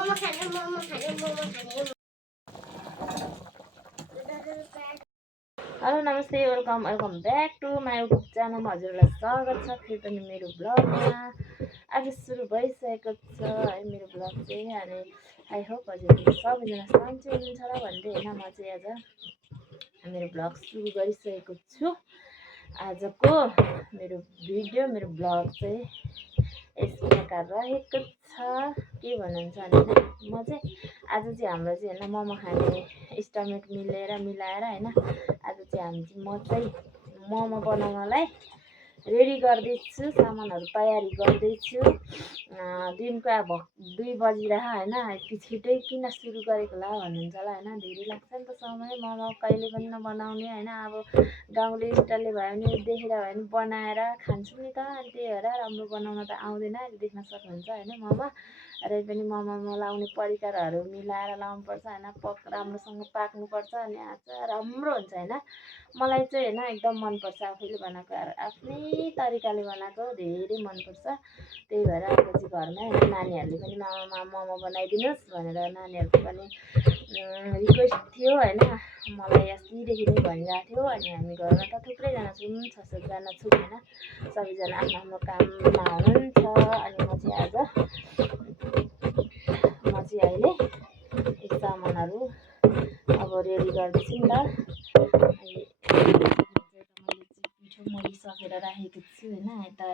Hello नमस्ते welcome back to my YouTube channel. हजुरलाई स्वागत छ फेरि पनि मेरो ब्लगमा। आज सुरु भइसकेको छ है मेरो ब्लग चाहिँ। अनि आई होप हजुरहरू सबैजना सन्चै हुनुहुन्छ होला भन्दै होइन म चाहिँ आज मेरो ब्लग सुरु गरिसकेको छु। आजको मेरो भिडियो मेरो ब्लग चाहिँ यस प्रकार रहेको छ। के भन्नुहुन्छ भने म चाहिँ आज चाहिँ हाम्रो चाहिँ होइन मोमो खाने इस्टिमेट मिलाएर होइन आज चाहिँ म चाहिँ मोमो बनाउनलाई रेडी गर्दैछु, सामानहरू तयारी गर्दैछु। दिनको अब 2 बजिरह होइन। छिटै किन सुरु गरेको होला भन्नुहुन्छ होला होइन। धेरै लाग्छ नि त समय मोमो कहिले पनि नबनाउने होइन। अब गाउँले स्टाइलले भयो भने देखेर भयो भने बनाएर खान्छु नि त। अनि त्यही भएर राम्रो बनाउन त आउँदैन, देख्न सक्नुहुन्छ होइन। मोमो र पनि मोमोमा लाउने परिकारहरू मिलाएर लाउनुपर्छ होइन। राम्रोसँग पाक्नुपर्छ अनि आचार राम्रो हुन्छ होइन। मलाई चाहिँ होइन एकदम मनपर्छ आफैले बनाएको, आफ्नै तरिकाले बनाएको धेरै मनपर्छ। त्यही भएर आज चाहिँ घरमै होइन नानीहरूले पनि मामा मोमो बनाइदिनुहोस् भनेर नानीहरूको पनि रिक्वेस्ट थियो होइन। मलाई अस्तिदेखि नै भनिरहेको थियो। अनि हामी घरमा त थुप्रैजना छौँ, 6-7 जना छौँ होइन। सबैजना आफ्नो आफ्नो काममा हुनुहुन्छ। अनि म चाहिँ अहिले यी सामानहरू अब रेडी गर्दैछु नि त। अनि मैले पिठो मोलिसकेर राखेको छु होइन। यता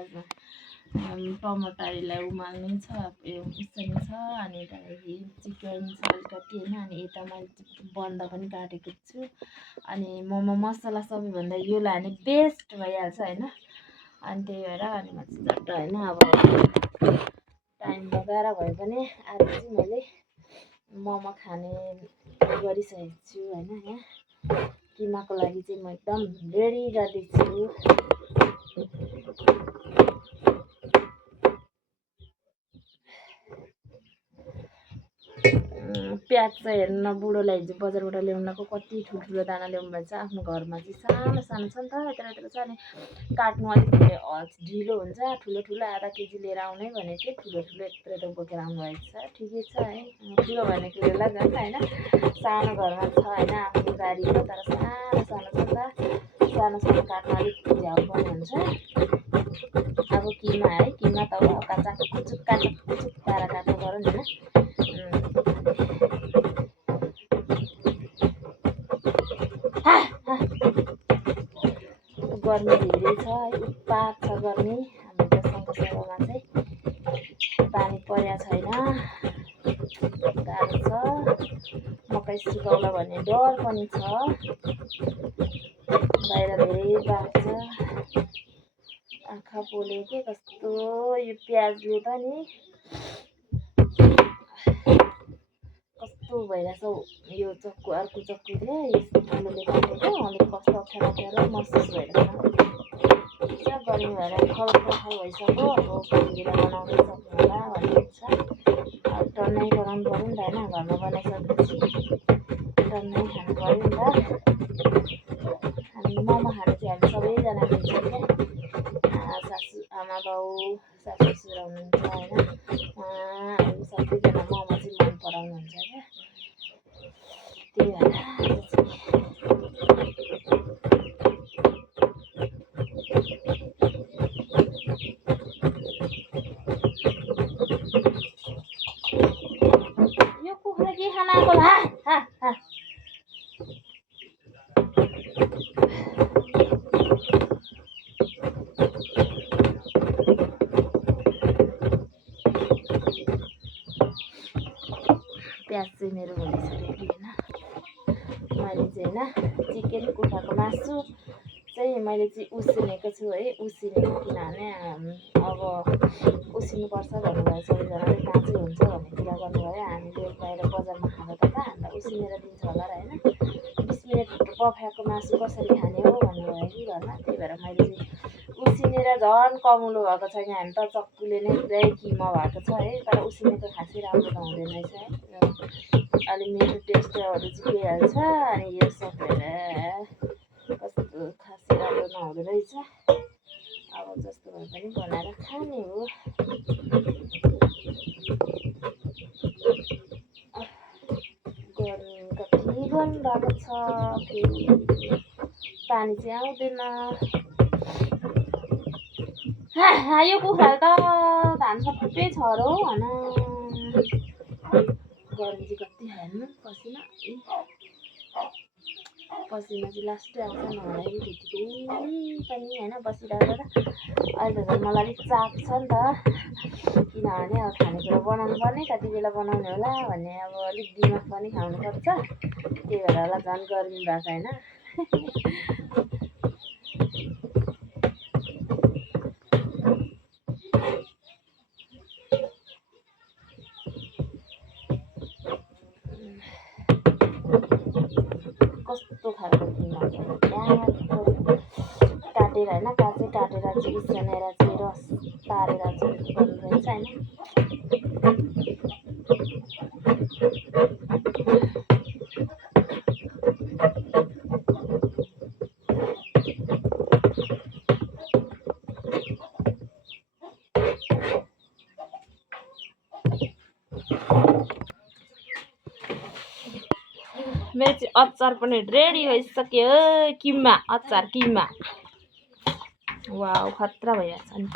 टमाटरलाई उमाल्ने छ, उसिन छ। अनि यतादेखि चिकन छ अलिकति होइन। अनि यता मैले बन्द पनि काटेको छु। अनि मोमो मसला सबैभन्दा यो लाने बेस्ट भइहाल्छ होइन। अनि त्यही भएर अनि म चाहिँ झट्ट होइन अब टाइम लगाएर भए पनि आज चाहिँ मैले मोमो खाने गरिसकेको छु होइन। यहाँ किमाको लागि चाहिँ म एकदम रेडी गर्दैछु। प्याज चाहिँ हेर्नु बुढोलाई हिजो बजारबाट ल्याउनको कति ठुल्ठुलो दाना ल्याउनु भएछ। आफ्नो घरमा चाहिँ सानो सानो छ नि त, यत्र छ। अनि काट्नु अलिक ढिलो हुन्छ। ठुलो आधा केजी लिएर आउनै भनेको थिएँ। ठुलो यत्रो बोकेर आउनु भएको छ। ठिकै छ है, ठुलो भनेको बेला झन् होइन। सानो घरमा छ होइन आफ्नो बारीको, तर सानो छ नि त। सानो काट्नु अलिक झ्याउ पनि हुन्छ। अब किमा है, किमा त हो काचक कुचुक पारा काट्नु पऱ्यो नि होइन। गर्मी धेरै छ है, उत्पात छ गर्मी। हाम्रो त सङ्घमा चाहिँ पानी परेको छैन, गाह्रो छ। मकै सुकाउला भन्ने डर पनि छ। बाहिर धेरै बाक्छ, आँखा पोल्यो के कस्तो। यो प्याजले त नि कस्तो भइरहेछ यो चक्कु, अर्को चक्कुले ठुलोले काटेको अलिक कस्तो अप्ठ्यारो महसुस भइरहेछ। गर्मी भएर खलखल भइसक्यो। अब कोही बेला बनाउनै सक्नु होला भन्ने छ। अब टन्नै बनाउनु पऱ्यो नि त होइन। घरमा बनाइसकेपछि टन्नै खानु पऱ्यो नि त। हामी मोमो खानु चाहिँ हामी सबैजना मिल्छौँ क्या। सासू आमा बाउ सासू ससुरा हुनुहुन्छ होइन। हामी सबैजना मोमो चाहिँ मन पराउनुहुन्छ क्या। त्यही भएर यो कुखुरा के खान आएको होला। प्याज चाहिँ मेरो हुँदैछ रेडी होइन। मैले चाहिँ होइन चिकन कुखुराको मासु चाहिँ मैले चाहिँ उसिनेको छु है। उसिनेको किनभने अब उसिन्नुपर्छ भन्नुभयो सबैजनाले, काँचै हुन्छ भन्ने कुरा गर्नुभयो। हामीले बाहिर बजारमा खाँदा त कहाँ हामीलाई उसिनेर दिन्छ होला र होइन। 20 मिनट बफाएको मासु कसरी खाने हो भन्नुभयो कि घरमा। त्यही भएर मैले चाहिँ उसिनेर झन् कमुलो भएको छ। यहाँ त चक्कुले नै पुरै किमा भएको छ है। तर उसिनेको खासै राम्रो त हुँदैन रहेछ है। अलिक मिठो टेस्टहरू चाहिँ भइहाल्छ। अनि यो सकेर कस्तो खासै राम्रो नहुँदो रहेछ। अब जस्तो भए पनि बनाएर खाने हो। लागिरहेको छ, फेरि पानी चाहिँ आउँदैन। यो कुखुराले त धान सबै छ र हौ भन। गर्मी चाहिँ कति हेर्नु पसिना पसिना चाहिँ लास्टै आउँछ नभए त्यतिकै पनि होइन बसिरहेको त। अहिले त मलाई अलिक चाप छ नि त, किनभने अब खानेकुरा बनाउनु पर्ने, कति बेला बनाउने होला भन्ने अब अलिक दिमाग पनि खानुपर्छ, त्यही भएर होला झन् गर्मी भएको होइन। कस्तो खालको किमाको काटेर होइन, काटेर चाहिँ उसिनेर चाहिँ रस पारेर चाहिँ गर्नु रहेछ होइन। मेरो चाहिँ अचार पनि रेडी भइसक्यो, किमा अचार किमा। वाउ खतरा भइरहेछ नि,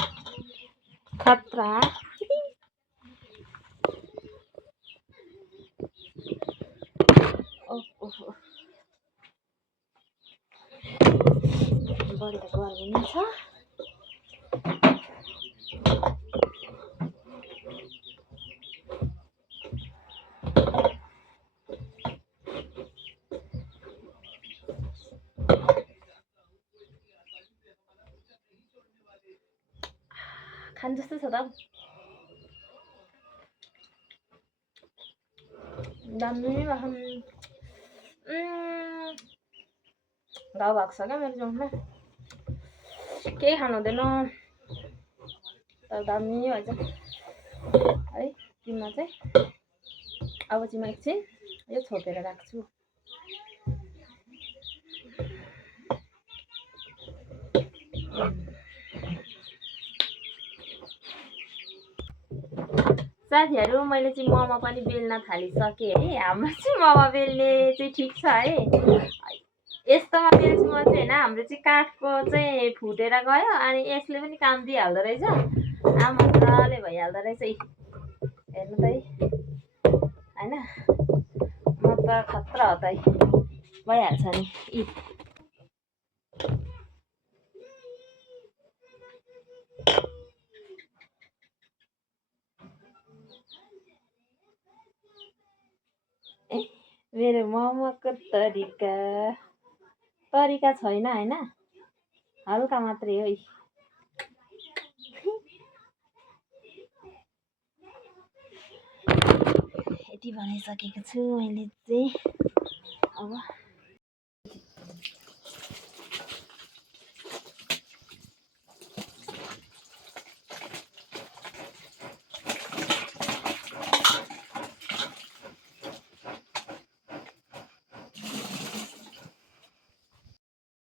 खतरा। बढी त गर्मी नै छ। खान जस्तो छ त दामी भएको घाउ भएको छ क्या मेरो जिउमा, केही खानु हुँदैन तर दामी भएछ है किमा चाहिँ। अब चाहिँ म एकछिन यो छोपेर राख्छु। साथीहरू मैले चाहिँ मोमो पनि बेल्न थालिसकेँ है। हाम्रो चाहिँ मोमो बेल्ने चाहिँ ठिक छ है, यस्तोमा बेल्छु म चाहिँ होइन। हाम्रो चाहिँ काठको चाहिँ फुटेर गयो, अनि यसले पनि काम दिइहाल्दो रहेछ, मजाले भइहाल्दो रहेछ। हेर्नु त है होइन, म त खतरा हो त है, भइहाल्छ नि। मेरो मोमोको तरिका छैन होइन, हल्का मात्रै हो। यति बनाइसकेको छु मैले चाहिँ। अब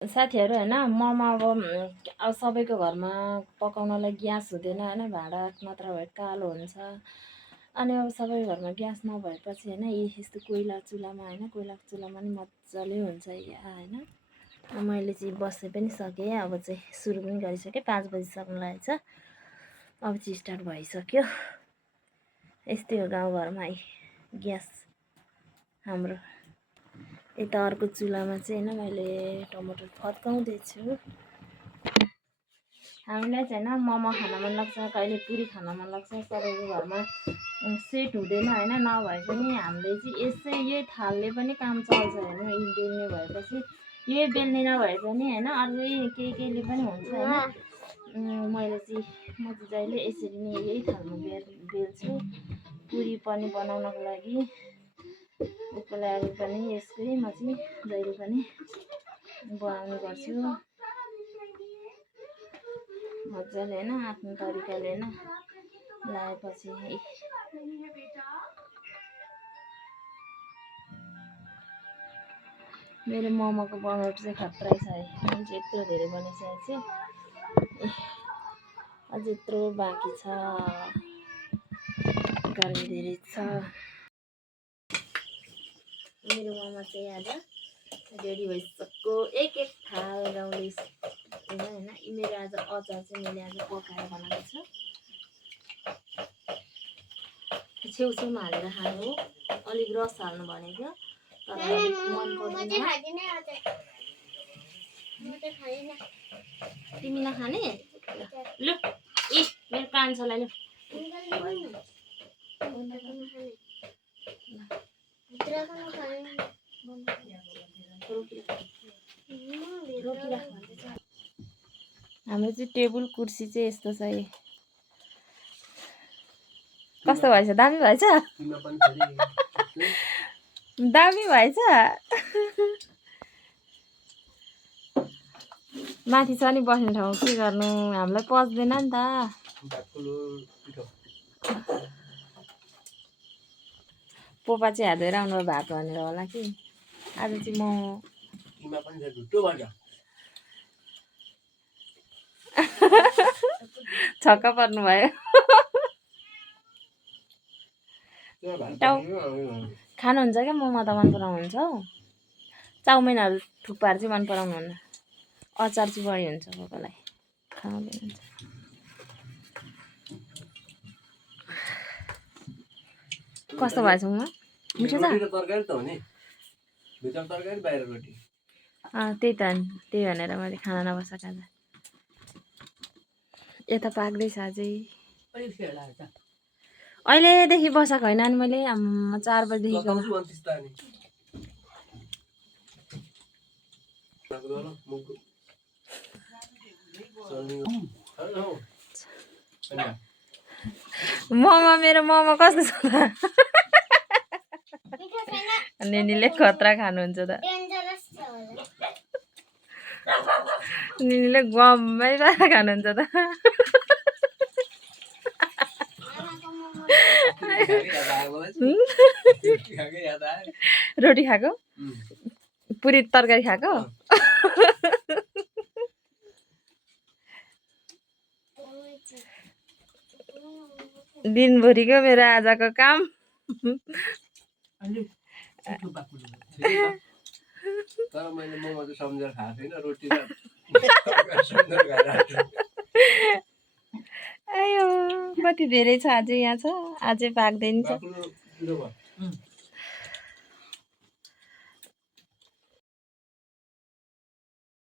साथीहरू होइन, मोमो अब सबैको घरमा पकाउनलाई ग्यास हुँदैन होइन, भाँडा नत्र भए कालो हुन्छ। अनि अब सबैको घरमा ग्यास नभएपछि होइन, यस्तो कोइला चुलामा होइन, कोइलाको चुलामा नि मजाले हुन्छ होइन। मैले चाहिँ बस्नु पनि सकेँ, अब चाहिँ सुरु पनि गरिसकेँ, 5 बजिसक्नु लागेको छ। अब चाहिँ स्टार्ट भइसक्यो। यस्तै हो गाउँघरमा है ग्यास हाम्रो। यता अर्को चुलामा चाहिँ होइन मैले टमाटर फर्काउँदैछु। हामीलाई चाहिँ होइन मोमो खान मन लाग्छ, कहिले पुरी खान मन लाग्छ। सबैको घरमा सेट हुँदैन होइन, नभए पनि हामीले चाहिँ यसै यही थालले पनि काम चल्छ होइन। यी बेल्ने भएपछि यही बेल्ने नभए पनि होइन, अरूै केहीले पनि हुन्छ होइन। मैले चाहिँ म चाहिँ जहिले यसरी नै यही थालमा बेल्छु। पुरी पनि बनाउनको लागि उसको लागि पनि यसकै म चाहिँ जहिले पनि बनाउने गर्छु मजाले होइन, आफ्नो तरिकाले होइन लगाएपछि। मेरो मोमोको बनौट चाहिँ खतरा छ है, मैले चाहिँ यत्रो धेरै बनाइसकेको छु, अझ यत्रो बाँकी छ, गर्मी धेरै छ। मेरो मोमो चाहिँ आज रेडी भइसक्यो। एक थाल गाउँदैछ होइन। मेरो आज अचार चाहिँ मैले आज पकाएर बनाएको छु। छेउछेउमा हालेर खानु हो। अलिक रस हाल्नु भनेको तर मन पर्दैन। तिमी नखाने लु ए मेरो कान्छोलाई लु हाम्रो चाहिँ टेबल कुर्सी चाहिँ यस्तो छ। कस्तो भएछ? दामी भएछ? दामी भएछ। माथि छ नि बस्ने ठाउँ, के गर्नु, हामीलाई पच्दैन नि त। पोपा चाहिँ हात धोएर आउनु भात भनेर होला कि। आज चाहिँ म छक्क पर्नु भयो। खानुहुन्छ क्या? मोमो त मन पराउनुहुन्छ हौ। चाउमिनहरू थुक्पाहरू चाहिँ मन पराउनुहुन्न। अचार चाहिँ बढी हुन्छ पोपालाई, खाँदैन। कस्तो भएछ मोमो? मिठो छ? त्यही त त्यही भनेर मैले खाना नबसाएको आज। यता पाक्दैछ अझै। अहिलेदेखि बसाएको होइन नि मैले, 4 बजीदेखि। मोमो, मेरो मोमो कस्तो छ? निनीले खतरा खानुहुन्छ त। निनीले गम्मै खानुहुन्छ त। रोटी खाएको, पुरी तरकारी खाएको। दिनभरिको मेरो आजको काम। तर मैले मोमो चाहिँ सम्झेर खाएको छैन, रोटी आयो कति धेरै छ अझै यहाँ छ, अझै पाक्दैन छ।